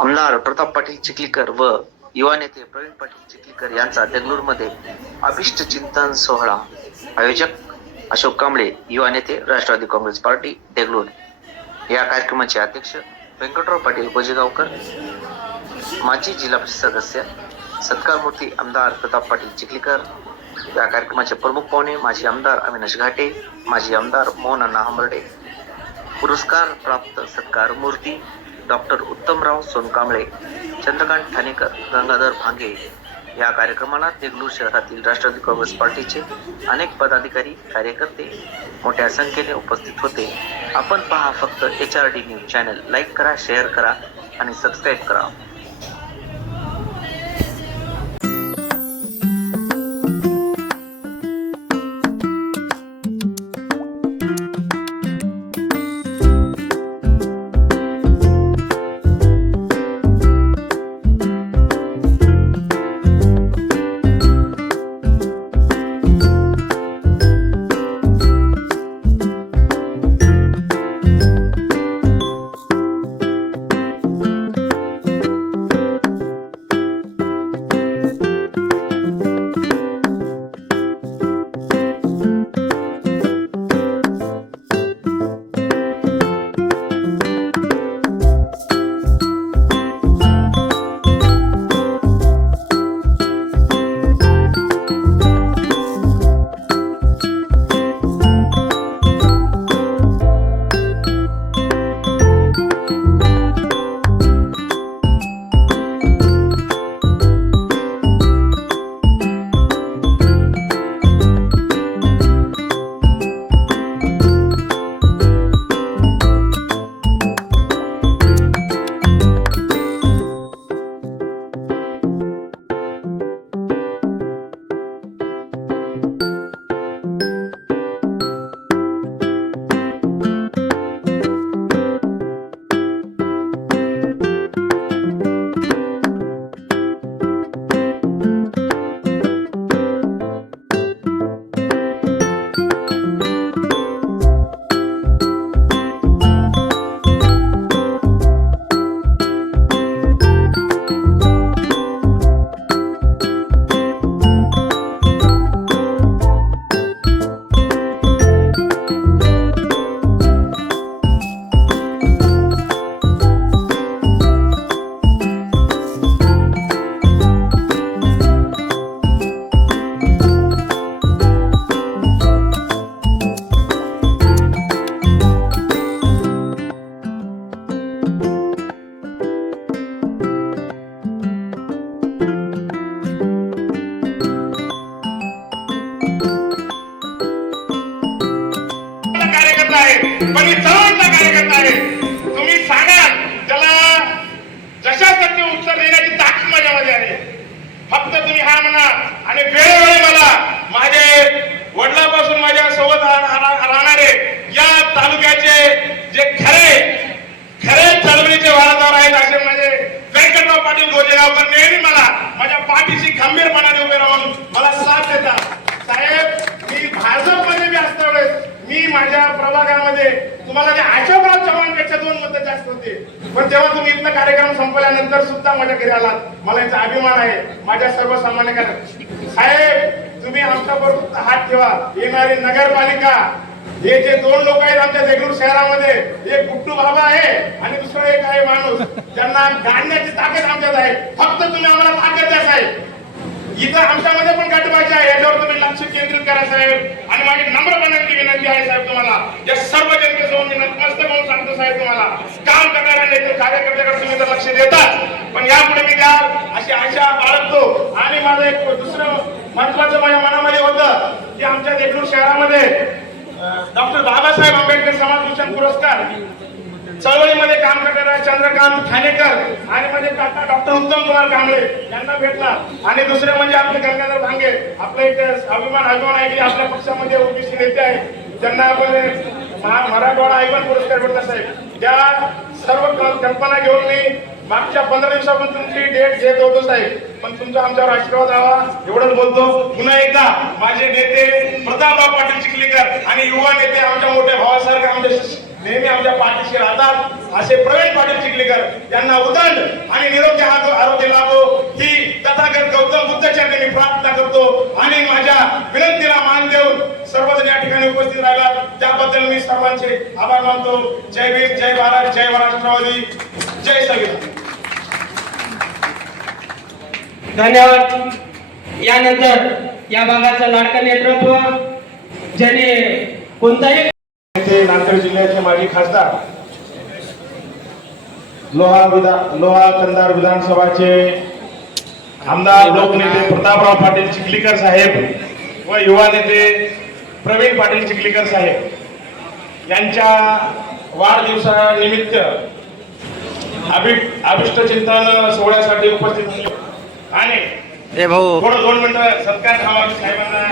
आमदार प्रताप पाटील चिखलीकर व युवा नेते प्रवीण पाटील चिखलीकर यांचा देगलूरमध्ये अभिष्ट चिंतन सोहळा. आयोजक अशोक कांबळे युवा नेते राष्ट्रवादी काँग्रेस पार्टी देगलूर या कार्यक्रमाचे अध्यक्ष व्यंकटराव पाटील गोजेगावकर माजी जिल्हा परिषद सदस्य सत्कार मूर्ती आमदार प्रताप पाटील चिखलीकर. या कार्यक्रमाचे प्रमुख पाहुणे माजी आमदार अविनाश घाटे माजी आमदार मोहन अण्णा हंबर्डे. पुरस्कार प्राप्त सत्कार मूर्ती डॉक्टर उत्तमराव सोनकांबळे चंद्रकांत ठाणेकर गंगाधर भांगे या कार्यक्रमाला देगलूर शहरातील राष्ट्रवादी काँग्रेस पार्टीचे अनेक पदाधिकारी कार्यकर्ते मोठ्या संख्येने उपस्थित होते. आपण पहा फक्त H R D news channel like करा शेअर करा आणि सबस्क्राईब करा. कार्यक्रम संपल्यानंतर सुद्धा माझ्या घरी आला मला याचा अभिमान आहे. माझ्या सर्वसामान्य साहेब तुम्ही आमच्या बरोबर हात ठेवा. येणारी नगरपालिका हे जे दोन लोक आहेत आमच्या देगलूर शहरामध्ये एक गुट्टू बाबा आहे आणि दुसरं एक आहे माणूस. ज्यांना गाडण्याची ताकद आमच्यात आहे. फक्त तुम्ही आम्हाला ताकद द्या साहेब. इथं आमच्यामध्ये पण गटबाजी आहे. याच्यावर तुम्ही लक्ष केंद्रित करा साहेब. आणि माझी नम्रपणाची विनंती आहे साहेब तुम्हाला. या सर्व जनतेसमोर मी नतमस्तक म्हणून सांगतो साहेब तुम्हाला. काम करणाऱ्या नेते कार्यकर्त्याकडे तुम्ही तर लक्ष देतात. पण यापुढे मी द्या अशी आशा बाळगतो. आणि माझं एक दुसरं महत्वाचं माझ्या मनामध्ये होतं की आमच्या देगलूर शहरामध्ये डॉक्टर बाबासाहेब आंबेडकर समाज भूषण पुरस्कार चळवळीमध्ये काम करणारा चंद्रकांत ठाणेकर आणि म्हणजे डॉक्टर उत्तम कुमार कांबळे यांना भेटला. आणि दुसरे म्हणजे आपले गंगाधर भांगे. आपले एक अभिमान अभिमान आहे की आपल्या पक्षामध्ये ओबीसी नेते आहेत. त्यांना आपण मराठवाडा आयबन पुरस्कार भेटला साहेब. त्या सर्व कल्पना घेऊन मी मागच्या पंधरा दिवसापासून तुमची डेट घेत होतो साहेब. पण तुमचा आमच्यावर आशीर्वाद राहावा एवढंच बोलतो. पुन्हा एकदा माझे नेते प्रतापराव पाटील चिखलीकर आणि युवा नेते आमच्या मोठ्या भावासारखे आमच्या नेहमी आमच्या पाठीशी राहतात. असे प्रवीण पाटील चिखलीकर यांना उदंड आणि निरोगी आरो- आरोग्य लाभो ही तथागत गौतम बुद्धाच्या मी प्रार्थना करतो. आणि माझ्या विनंतीला मान देऊन सर्वजण या ठिकाणी उपस्थित राहिला त्याबद्दल मी सर्वांचे आभार मानतो. जय भीम जय भारत जय महाराष्ट्रवादी जय संविधान. धन्यवाद. यानंतर या भागाचं लाडकं नेतृत्व ज्याने कोणताही येथे नांदेड जिल्ह्याचे माजी खासदार लोहा विधान लोहा कंदार विधानसभाचे आमदार लोकनेते प्रतापराव पाटील चिखलीकर साहेब व युवा नेते प्रवीण पाटील चिखलीकर साहेब यांच्या वाढदिवसानिमित्त अभि अभिष्ट चिंतन सोहळ्यासाठी उपस्थित झाले आणि थोडं दोन मिनिटं सत्कार साहेबांना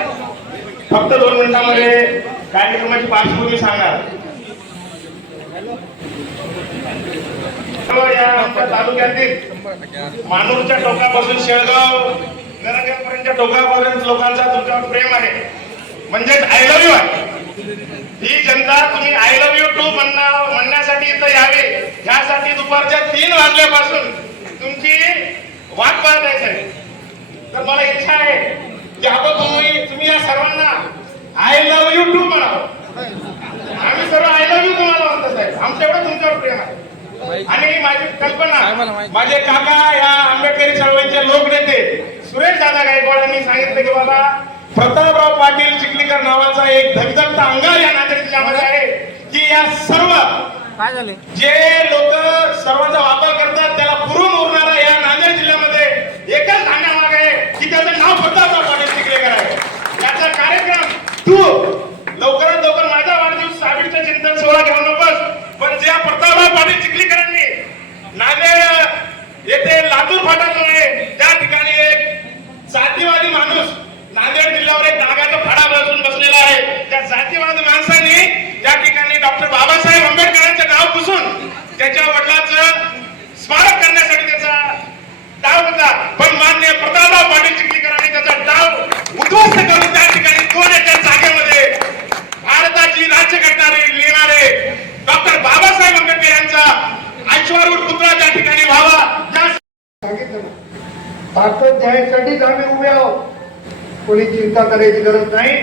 फक्त दोन मिनिटांमध्ये कार्यक्रमाची पार्श्वभूमी सांगणार? या आमच्या तालुक्यातील मानूरच्या टोकापासून शेळगाव नरगडपर्यंतच्या टोकापर्यंत लोकांचा तुमच्यावर प्रेम आहे. म्हणजेच आय लव्ह यू आहे. ही जनता तुम्ही आय लव्ह यू टू म्हणणा म्हणण्यासाठी इथं यावे. ह्यासाठी दुपारच्या तीन वाजल्यापासून तुमची वाट पाहत आहे साहेब. तर मला इच्छा आहे की आपण तुम्ही तुम्ही या सर्वांना आय लव्ह यू टू म्हणावं आम्ही सर्व आय लव्ह यू तुम्हाला म्हणतो साहेब आमचं एवढं तुमच्यावर प्रेम आहे. आणि माझी कल्पना माझे काका या आंबेडकरी चळवळीचे लोकनेते सुरेश दादा गायकवाड यांनी सांगितलं की बाबा प्रतापराव पाटील चिखलीकर नावाचा एक धगधगता अंगार या नांदेड जिल्ह्यामध्ये आहे की या सर्व जे लोक सर्वांचा वापर करतात त्याला पुरून उरणारा या नांदेड जिल्ह्यामध्ये एकच ठाण्यामाग आहे की त्याचं नाव प्रतापराव पाटील चिखलेकर आहे याचा कार्यक्रम तू लवकरात लवकर माझा वाढदिवस सावित्र चिंतन सोहळा घेऊ नकोस पण ज्या प्रतापराव पाटील चिखलीकरांनी नांदेड येथे लातूर फाटा जो आहे त्या ठिकाणी एक जातीवादी माणूस नांदेड जिल्ह्यावर एक नागाचा फाडा बसून बसलेला आहे त्या जातीवादी माणसाने त्या ठिकाणी डॉक्टर बाबासाहेब आंबेडकरांचे नाव पुसून त्याच्या वडिलांचं स्मारक करण्यासाठी त्याचा डाव होता पण मान्य प्रतापराव पाटील चिखलीकरांनी त्याचा डाव उद्ध्वस्त करून त्या ठिकाणी दोन एकर जागेमध्ये भारताची राज्य करणारे लिहिणारे डॉक्टर बाबासाहेब आंबेडकर यांचा ऐश्वरूढ पुतळा त्या ठिकाणी व्हावा या सांगितलं ना. ताकद द्यायसाठीच आम्ही उभे आहोत कोणी चिंता करायची गरज नाही.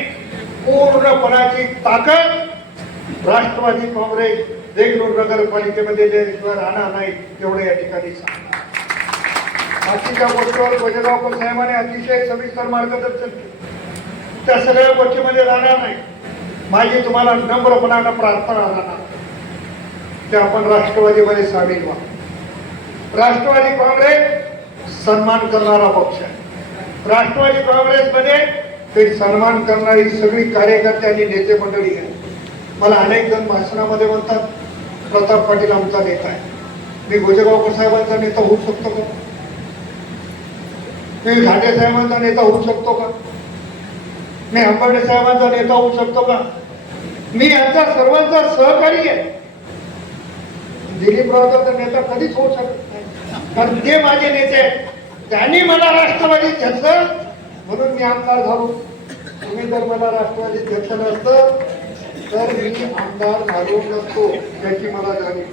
पूर्णपणाची ताकद राष्ट्रवादी काँग्रेस देगलूर नगरपालिकेमध्ये जे राहणार नाही एवढं या ठिकाणी सांगणार बाकीच्या गोष्टीवर बजगावकर साहेबांनी अतिशय सविस्तर मार्गदर्शन केलं. त्या सगळ्या गोष्टीमध्ये राहणार नाही. माझी तुम्हाला नम्रपणानं प्रार्थना राहणार. की आपण राष्ट्रवादीमध्ये सामील व्हा. राष्ट्रवादी काँग्रेस सन्मान करणारा पक्ष आहे. राष्ट्रवादी काँग्रेसमध्ये ते सन्मान करणारी सगळी कार्यकर्ते आणि नेते मंडळी आहे मला अनेक जण भाषणामध्ये म्हणतात प्रताप पाटील आमचा नेता आहे. मी गोजेगावकर साहेबांचा नेता होऊ शकतो का? मी घाटे साहेबांचा नेता होऊ शकतो का? मी अंबाडे साहेबांचा नेता होऊ शकतो का? मी यांचा सर्वांचा सहकारी आहे. दिलीप रावचा नेता कधीच होऊ शकत नाही. कारण ते माझे नेते आहेत. त्यांनी मला राष्ट्रवादी घेतलं. म्हणून मी आमदार झालो. तुम्ही जर मला राष्ट्रवादी घेतलं नसतं तर मी आमदार झालो नसतो याची मला जाणीव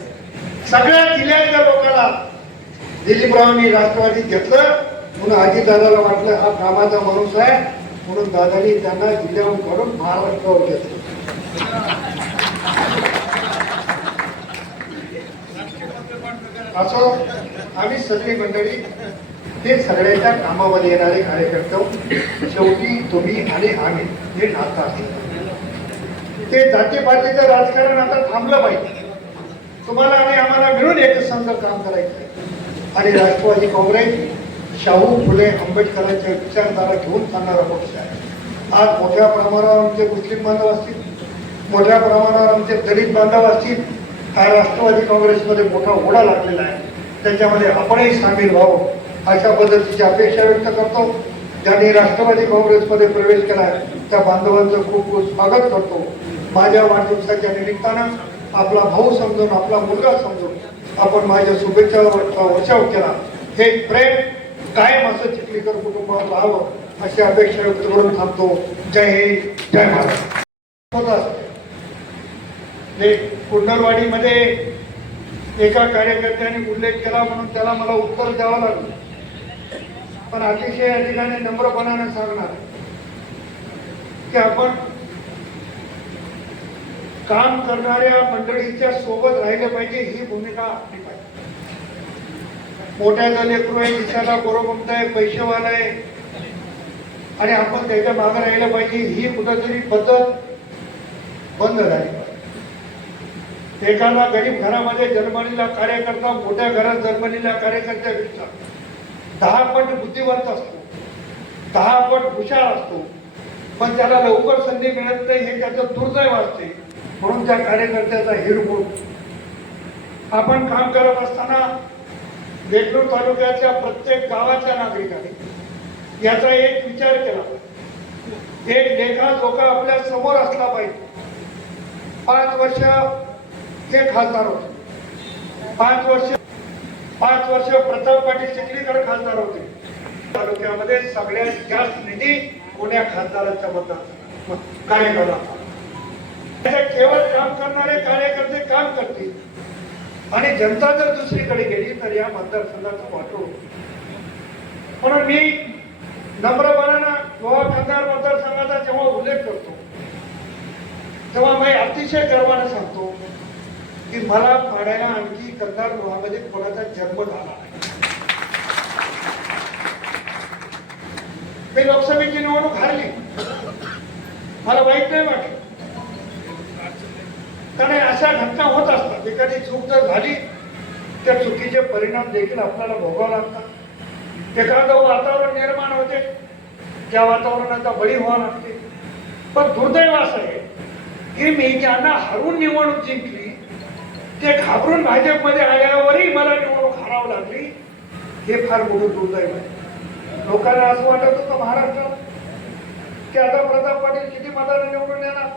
सगळ्या जिल्ह्यातल्या लोकांना दिलीपरावांनी राष्ट्रवादी घेतलं म्हणून आजी दादाला वाटलं हा कामाचा माणूस आहे म्हणून दादानी त्यांना जिल्ह्याहून करून महाराष्ट्रावर घेतलं. असं आम्ही सगळी मंडळी हे सगळ्याच्या कामामध्ये येणारे कार्यकर्ते शेवटी तुम्ही आणि आम्ही हे नातं आहे. ते जातीपातीचं राजकारण आता थांबलं पाहिजे. तुम्हाला आणि आम्हाला मिळून एक संघ काम करायचं आणि राष्ट्रवादी काँग्रेस शाहू फुले आंबेडकरांच्या विचारधारा घेऊन चालणारा पक्ष आहे. आज मोठ्या प्रमाणावर आमचे मुस्लिम बांधव असतील मोठ्या प्रमाणावर आमचे दलित बांधव असतील हा राष्ट्रवादी काँग्रेसमध्ये मोठा ओढा लागलेला आहे. त्याच्यामध्ये आपणही सामील व्हावं. अशा पद्धतीची अपेक्षा व्यक्त करतो. ज्यांनी राष्ट्रवादी काँग्रेसमध्ये प्रवेश केला त्या बांधवांचं खूप खूप स्वागत करतो. माझ्या वाढदिवसाच्या निमित्तानं आपला भाऊ समजून आपला मुलगा समजून आपण माझ्या शुभेच्छा वर्षाव केला. हे प्रेम कायम असं चिखलीकर कुटुंबावर राहावं अशी अपेक्षा व्यक्त करून थांबतो. जय हिंद जय महाराष्ट्र होत एका कार्यकर्त्याने उल्लेख केला म्हणून त्याला मला उत्तर द्यावं लागलं. पण अतिशय या ठिकाणी नम्रपणाने सांगणार की आपण काम करणाऱ्या मंडळीच्या सोबत राहिले पाहिजे ही भूमिका आपली पाहिजे. मोठ्या लेकरू आहे दिसायला बरोबर आहे पैसेवाला आहे. आणि आपण त्याच्यामागे राहिलं पाहिजे ही कुठंतरी पद्धत बंद झाली पाहिजे. एखादा गरीब घरामध्ये जर्मनीला कार्यकर्ता मोठ्या घरात जर्मनीला कार्यकर्त्या विचार दहा पट बुद्धिवंत असतो. दहा पट हुशार असतो. पण त्याला लवकर संधी मिळत नाही हे त्याचं दुर्दैव असते. म्हणून त्या कार्यकर्त्याचा हिरमोड आपण काम करत असताना देगलूर तालुक्याच्या प्रत्येक गावाच्या नागरिकांनी याचा एक विचार केला. एक लेखा जोखा आपल्यासमोर असला पाहिजे. पाच वर्ष हे खासदार होते. पाच वर्ष पाच वर्ष प्रताप पाटील चिखलीकर खासदार होते. तालुक्यामध्ये सगळ्यात जास्त निधी पुण्या खासदाराच्या मतदार कार्यकर्ता. केवळ काम करणारे कार्यकर्ते काम करतील. आणि जनता जर दुसरीकडे गेली तर या मतदारसंघाचं वाटो. म्हणून मी नम्रपणानं गोवा खासदार मतदारसंघाचा जेव्हा उल्लेख करतो तेव्हा मी अतिशय गर्वाने सांगतो की मला पाण्याला आणखी कंधार गृहामध्ये कोणाचा जन्म झाला ते लोकसभेची निवडणूक हारली. मला वाईट नाही वाटलं. कारण अशा घटना होत असतात. एखादी चूक जर झाली त्या चुकीचे परिणाम देखील आपल्याला भोगावं लागतात. एखादं वातावरण निर्माण होते. त्या वातावरणाचा बळी व्हावा लागते. पण दुर्दैव असं आहे की मी ज्यांना हरून निवडणूक जिंकली ते घाबरून भाजपमध्ये आल्यावरही मला निवडणूक हारावं लागली. हे फार मोठं दुर्दैव आहे. लोकांना असं वाटत होतं महाराष्ट्रात की आता प्रताप पाटील किती मताने निवडून येणार?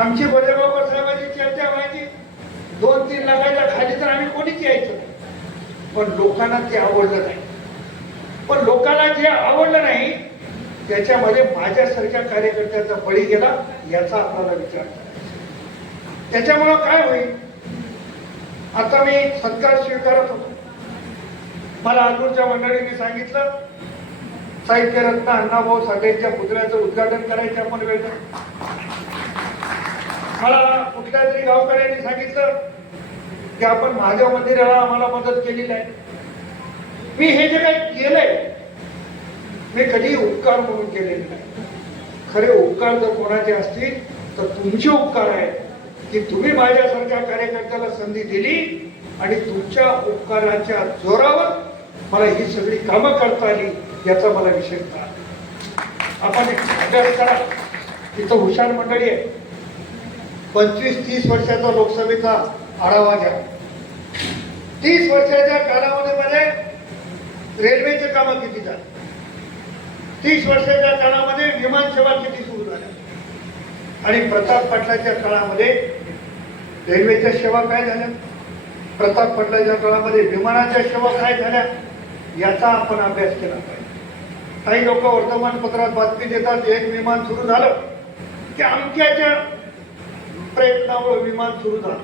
आमची गोलेगावकर साहेबांची चर्चा व्हायची. दोन तीन लाखाच्या खाली तर आम्ही कोणीच यायचं पण लोकांना ते आवडलं नाही. पण लोकांना जे आवडलं नाही त्याच्यामध्ये माझ्यासारख्या कार्यकर्त्याचा बळी गेला याचा आपल्याला विचार त्याच्यामुळं काय होईल? आता मी सत्कार स्वीकारत होतो. मला अजूनच्या मंडळींनी सांगितलं साहित्यरत्न अण्णाभाऊ साठेच्या पुतळ्याचं उद्घाटन करायचं आपण वेळ मला कुठल्या तरी गावकऱ्यांनी सांगितलं की आपण माझ्या मंदिराला आम्हाला मदत केलेली आहे. मी हे जे काही केलंय मी कधी उपकार म्हणून केलेले नाही. खरे उपकार जर कोणाचे असतील तर तुमचे उपकार आहेत. की तुम्ही माझ्यासारख्या कार्यकर्त्याला संधी दिली आणि तुमच्या उपकाराच्या जोरावर मला ही सगळी कामं करता आली याचा मला विषय करा आपण एक आग्रह करा. तिथं हुशार मंडळी आहे. पंचवीस तीस वर्षाचा लोकसभेचा आढावा घ्या. तीस वर्षाच्या कालावधीमध्ये रेल्वेचे कामं किती झाले? तीस वर्षाच्या काळामध्ये विमान सेवा किती सुरू झाल्या? आणि प्रताप पाटलाच्या काळामध्ये रेल्वेच्या सेवा काय झाल्या? प्रताप पाटलाच्या काळामध्ये विमानाच्या सेवा काय झाल्या? याचा आपण अभ्यास केला पाहिजे. काही लोक वर्तमानपत्रात बातमी देतात एक विमान सुरू झालं की अमक्याच्या प्रयत्नामुळे विमान सुरू झालं.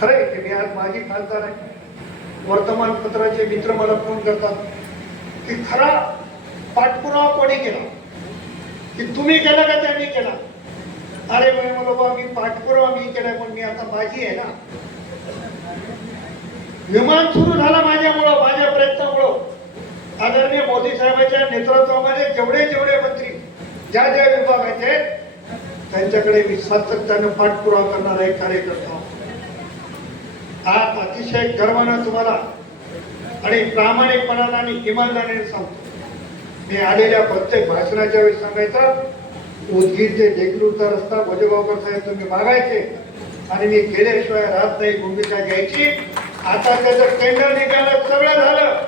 खरं आहे की मी आज माझी खासदार आहे वर्तमानपत्राचे मित्र मला फोन करतात की खरा पाठपुरावा कोणी केला? की तुम्ही केला का त्यांनी केला? अरे म्हणे मला बाबा मी पाठपुरावा मी केलाय पण मी आता माझी आहे ना. विमान सुरू झाला माझ्यामुळं माझ्या प्रयत्नामुळं आदरणीय मोदी साहेबांच्या नेतृत्वामध्ये जेवढे जेवढे मंत्री ज्या ज्या विभागाचे आहेत त्यांच्याकडे मी सातत्यानं पाठपुरावा करणारा एक कार्यकर्ता. आज अतिशय गर्वानं तुम्हाला आणि प्रामाणिकपणानं आणि इमानदारीने सांगतो. मी आलेल्या प्रत्येक भाषणाच्या वेळी सांगायचा उदगीर ते देगलूरचा रस्ता भोजेगावकर साहेब तुम्ही मागायचे. आणि मी गेल्याशिवाय राहत नाही भूमिका घ्यायची. आता त्याचं टेंडर निघालं सगळं झालं.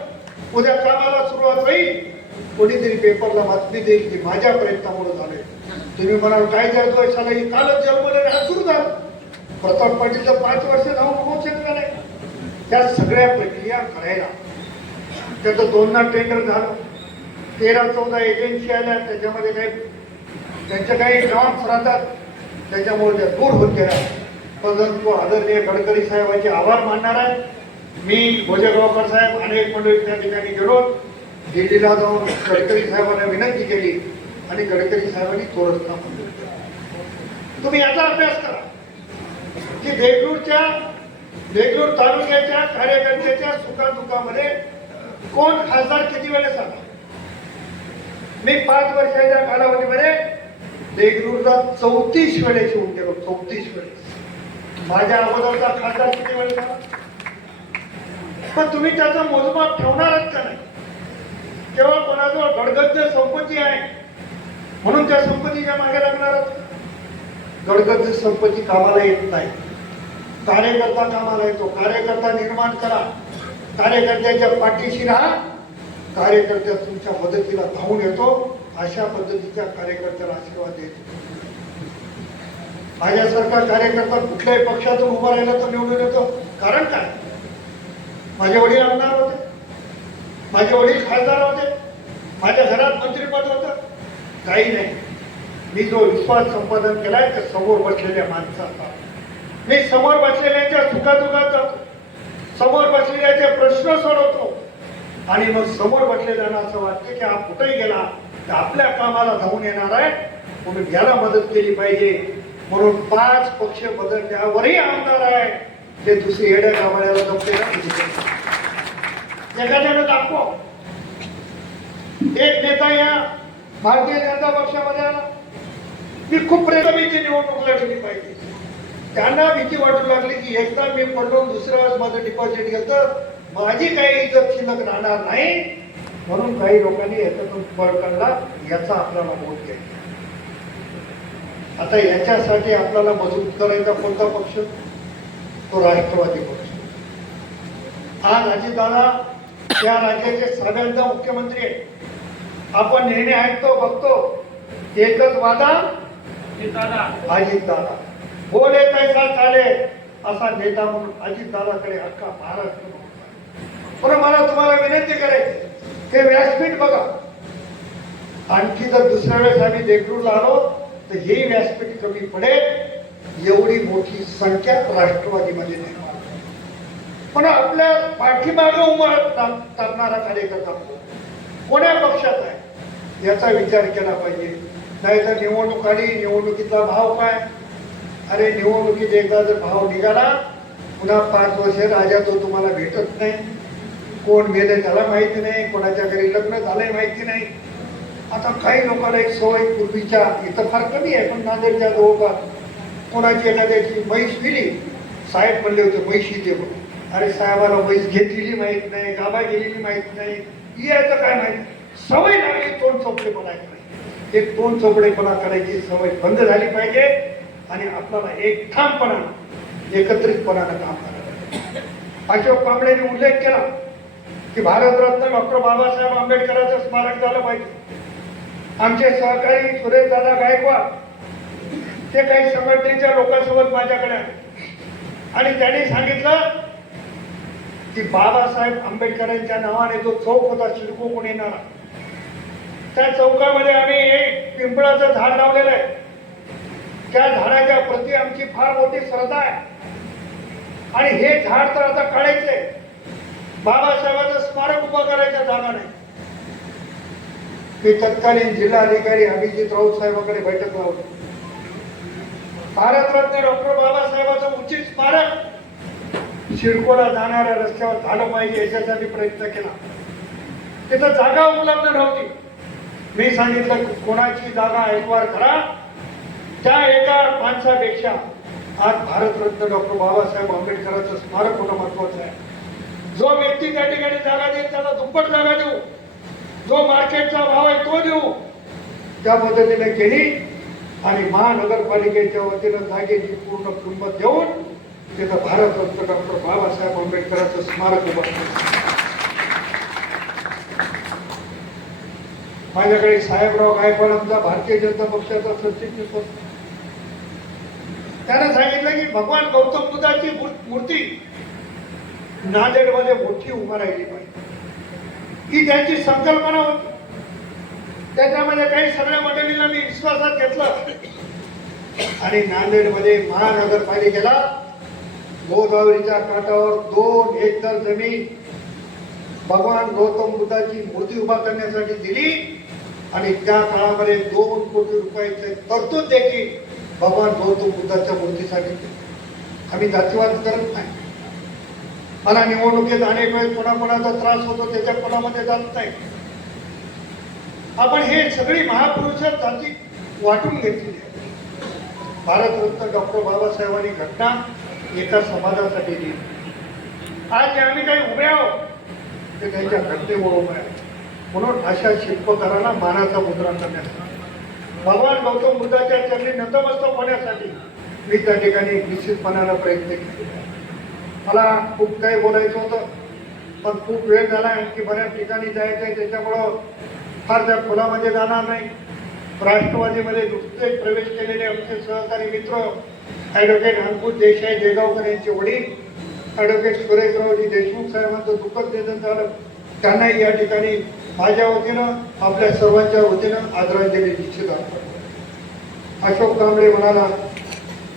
उद्या कामाला सुरुवात होईल. कोणीतरी पेपरला बातमी देईल की माझ्या प्रयत्नामुळे झाले. तुम्ही म्हणाल काय करतोय साला? ही कालच जन्मलं हा सुरू झालं. प्रताप पाटीलचं पाच वर्ष जाऊन होऊ शकलं नाही. त्या सगळ्या प्रक्रिया करायला. त्याचं दोनदा टेंडर झालं. तेरा चौदा एजन्सी आल्या त्याच्यामध्ये काही त्यांच्या काही नॉर्म्स राहतात त्याच्यामुळे त्या दूर होत गेल्या परंतु आदरणीय गडकरी साहेबांचे आभार मानणार आहे मी भोजगावकर साहेब अनेक मंडळी त्या ठिकाणी गेलो. दिल्लीला जाऊन गडकरी साहेबांना विनंती केली आणि गडकरी साहेबांनी तो रस्ता मंजूर केला. तुम्ही याचा अभ्यास करा. की देगलूरच्या देगलूर तालुक्याच्या कार्यकर्त्याच्या सुखादुखामध्ये कोण खासदार किती वेळेस आला? मी पाच वर्षाच्या कालावधीमध्ये देगलूरला चौतीस वेळेस येऊन गेलो चौतीस वेळेस माझ्या अगोदरचा खासदार किती वेळ पण तुम्ही त्याचा मोजमाप ठेवणारच का नाही? तेव्हा कोणाजवळ गडगद्द संपत्ती आहे म्हणून त्या संपत्तीच्या मागे लागणारच. गडगद्द संपत्ती कामाला येत नाही. कार्यकर्ता कामाला येतो. कार्यकर्ता निर्माण करा. कार्यकर्त्याच्या पाठीशी राहा. कार्यकर्त्या तुमच्या मदतीला धावून येतो. अशा पद्धतीच्या कार्यकर्त्याला आशीर्वाद देतो माझ्यासारखा कार्यकर्ता कुठल्याही पक्षातून उभा राहिला तर निवडून येतो. कारण काय? माझे वडील आमदार होते. माझे वडील खासदार होते. माझ्या घरात मंत्रीपद होतं. काही नाही. मी जो विश्वास संपादन केलाय त्या समोर बसलेल्या माणसाचा. मी समोर बसलेल्याच्या सुखादुखात जातो समोर बसलेल्याचे प्रश्न सोडवतो. आणि मग समोर बसलेल्यांना असं वाटतं की हा कुठेही गेला. तर आपल्या कामाला धावून येणार आहे. म्हणून याला मदत केली पाहिजे. म्हणून पाच पक्ष बदलण्यावरही आमदार आहे. ते दुसरी येड्या कामाला जमते ना. एखाद्यानं दाखव एक नेता या भारतीय जनता पक्षामध्ये आला. मी खूप प्रेमीची निवडणूक लढली पाहिजे. त्यांना भीती वाटू लागली की एकदा मी पडलो दुसऱ्या वेळेस माझं डिपॉझिट घेतं माझी काही इज्जत शिल्लक राहणार नाही. म्हणून काही लोकांनी याच्यातून पळ काढला याचा आपल्याला वोट घ्यायचा. आता याच्यासाठी आपल्याला मजबूत करायचा कोणता पक्ष? तो राष्ट्रवादी पक्ष. आज अजितदादा त्या राज्याचे सगळ्यांचा मुख्यमंत्री आहे आपण नेहमी ऐकतो बघतो एकच वादा अजितदादा. बोले कैसा चाले असा नेता म्हणून अजितदादाकडे अख्खा महाराष्ट्र. पण मला तुम्हाला विनंती करायची. ते व्यासपीठ बघा. आणखी जर दुसऱ्या वेळेस आम्ही देगलूरला आलो तर हे व्यासपीठ कमी पडेल. एवढी मोठी संख्या राष्ट्रवादीमध्ये निर्माण पण आपल्या पाठीमागे उभा करणारा कार्यकर्ता कोण्या पक्षात आहे? याचा विचार केला पाहिजे. नाही तर निवडणूक आली निवडणुकीचा भाव काय? अरे निवडणुकीत एकदा जर भाव निघाला पुन्हा पाच वर्ष राजा तो तुम्हाला भेटत नाही. कोण गेले त्याला माहिती नाही कोणाच्या घरी लग्न झालंय माहिती नाही. आता काही लोकांना एक सवय पूर्वीच्या इथं फार कमी आहे पण नांदेडच्या जवळपास कोणाची एखाद्याची म्हैस दिली साहेब म्हणले होते म्हैशी दे अरे साहेबाला म्हैस घेतलेली माहीत नाही गाभा गेलेली माहीत नाही याचं काय माहीत? सवय लागली तोंड चोपडेपणा करायची एक तोंड चोपडेपणा करायची सवय बंद झाली पाहिजे आणि आपल्याला एक ठामपणा एकत्रितपणानं काम करायचं अशोक कांबळेने उल्लेख केला की भारतरत्न डॉक्टर बाबासाहेब आंबेडकरांचं स्मारक झालं पाहिजे. आमचे सहकारी सुरेश दादा गायकवाड ते काही संघटनेच्या लोकांसोबत माझ्याकडे आले. आणि त्यांनी सांगितलं की बाबासाहेब आंबेडकरांच्या नावाने जो चौक होता सिडको कोण येणारा त्या चौकामध्ये आम्ही एक पिंपळाचं झाड लावलेलं आहे. त्या झाडाच्या प्रती आमची फार मोठी श्रद्धा आहे. आणि हे झाड तर आता काढायचंय. बाबासाहेबांचं स्मारक उभं करायचं जागा नाही मी तत्कालीन जिल्हाधिकारी अभिजित राऊत साहेबांकडे बैठक लावली. भारतरत्न डॉक्टर बाबासाहेबांचं उचित स्मारक. शिरकोला जाणाऱ्या रस्त्यावर झालं पाहिजे याच्यासाठी प्रयत्न केला. तिथं जागा उपलब्ध नव्हती. मी सांगितलं कोणाची जागा ऐकवार करा. त्या एका माणसापेक्षा आज भारतरत्न डॉक्टर बाबासाहेब आंबेडकरांचं स्मारक होणं महत्वाचं आहे. कोणती त्या ठिकाणी जागा देईल त्याला दुप्पट जागा देऊ. जो मार्केटचा भाव आहे तो देऊ. त्या पद्धतीने केली आणि महानगरपालिकेच्या वतीनं जागेची पूर्ण किंमत देऊन तिथं भारतरत्न डॉक्टर बाबासाहेब आंबेडकरांचं स्मारक उभारलं. माझ्याकडे साहेबराव गायकवाड आमचा भारतीय जनता पक्षाचा सरचिटणीस होता त्यानं सांगितलं की भगवान गौतम बुद्धाची मूर्ती नांदेडमध्ये मोठी उभा राहिली पाहिजे. ही त्यांची संकल्पना होती. त्याच्यामध्ये काही सगळ्या मंडळींना मी विश्वासात घेतलं. आणि नांदेडमध्ये महानगरपालिकेला गोदावरीच्या काठावर दोन हेक्टर जमीन भगवान गौतम बुद्धाची मूर्ती उभा करण्यासाठी दिली. आणि त्या काळामध्ये दोन कोटी रुपयाचे तरतूद देखील भगवान गौतम बुद्धाच्या मूर्तीसाठी आम्ही जातीवाद करत नाही. मला निवडणुकीत अनेक वेळेस कोणाकोणाचा त्रास होतो त्याच्या कोणामध्ये जात नाही. आपण हे सगळी महापुरुष जाती वाटून घेतलेली आहे भारतरत्न डॉक्टर बाबासाहेबांनी घटना एका समाजासाठी दिली. आज जे आम्ही काही उभे आहोत ते त्यांच्या घटनेमुळे उभे आहे म्हणून अशा शिल्पकारांना मानाचा मुद्रा करण्यासाठी भगवान गौतम बुद्धाच्या चरणी नतमस्तक होण्यासाठी मी त्या ठिकाणी निश्चितपणाला प्रयत्न केले मला खूप काही बोलायचं होतं पण खूप वेळ झाला आणखी बऱ्याच ठिकाणी जायचं आहे त्याच्यामुळं फार त्या खोलामध्ये जाणार नाही. राष्ट्रवादीमध्ये नुकतेच प्रवेश केलेले आमचे सहकारी मित्र ॲडव्होकेट अंकुश देसाई देगावकर यांचे वडील ॲडव्होकेट सुरेशरावजी देशमुख साहेबांचं दुःखद निधन झालं. त्यांनाही या ठिकाणी माझ्या वतीनं आपल्या सर्वांच्या वतीनं आदरांजली निश्चित अर्पण अशोक कांबळे म्हणाला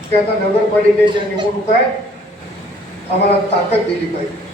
की आता नगरपालिकेच्या निवडणूक आहेत आम्हाला ताकद दिली पाहिजे.